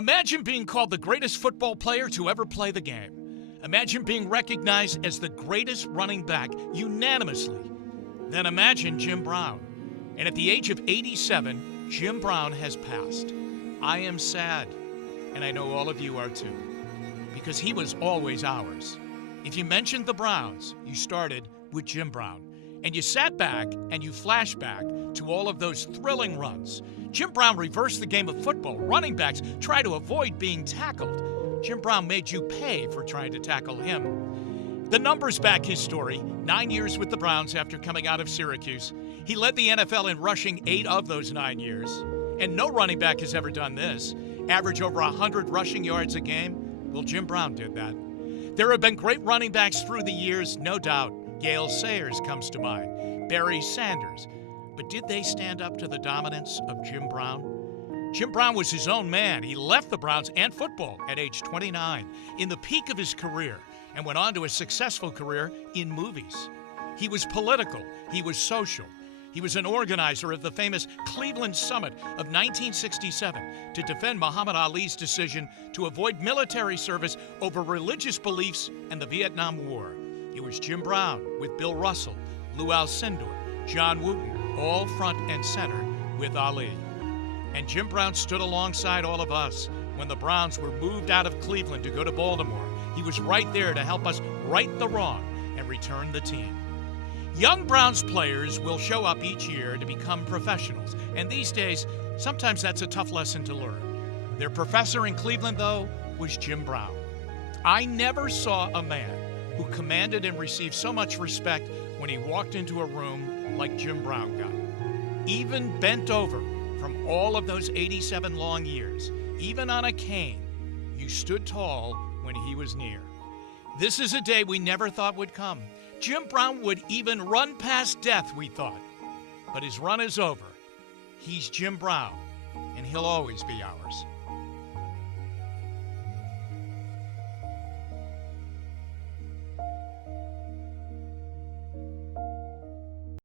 Imagine being called the greatest football player to ever play the game. Imagine being recognized as the greatest running back unanimously. Then imagine Jim Brown. And at the age of 87, Jim Brown has passed. I am sad, and I know all of you are too, because he was always ours. If you mentioned the Browns, you started with Jim Brown. And you sat back and you flashed back to all of those thrilling runs. Jim Brown reversed the game of football. Running backs try to avoid being tackled. Jim Brown made you pay for trying to tackle him. The numbers back his story. 9 years with the Browns after coming out of Syracuse. He led the NFL in rushing 8 of those 9 years. And no running back has ever done this. Average over 100 rushing yards a game. Well, Jim Brown did that. There have been great running backs through the years, no doubt. Gale Sayers comes to mind, Barry Sanders. But did they stand up to the dominance of Jim Brown? Jim Brown was his own man. He left the Browns and football at age 29, in the peak of his career, and went on to a successful career in movies. He was political. He was social. He was an organizer of the famous Cleveland Summit of 1967 to defend Muhammad Ali's decision to avoid military service over religious beliefs and the Vietnam War. It was Jim Brown with Bill Russell, Lou Alcindor, John Wooten, all front and center with Ali. And Jim Brown stood alongside all of us when the Browns were moved out of Cleveland to go to Baltimore. He was right there to help us right the wrong and return the team. Young Browns players will show up each year to become professionals, and these days, sometimes that's a tough lesson to learn. Their professor in Cleveland, though, was Jim Brown. I never saw a man who commanded and received so much respect when he walked into a room like Jim Brown got. Even bent over from all of those 87 long years, even on a cane, you stood tall when he was near. This is a day we never thought would come. Jim Brown would even run past death, we thought. But his run is over. He's Jim Brown, and he'll always be ours.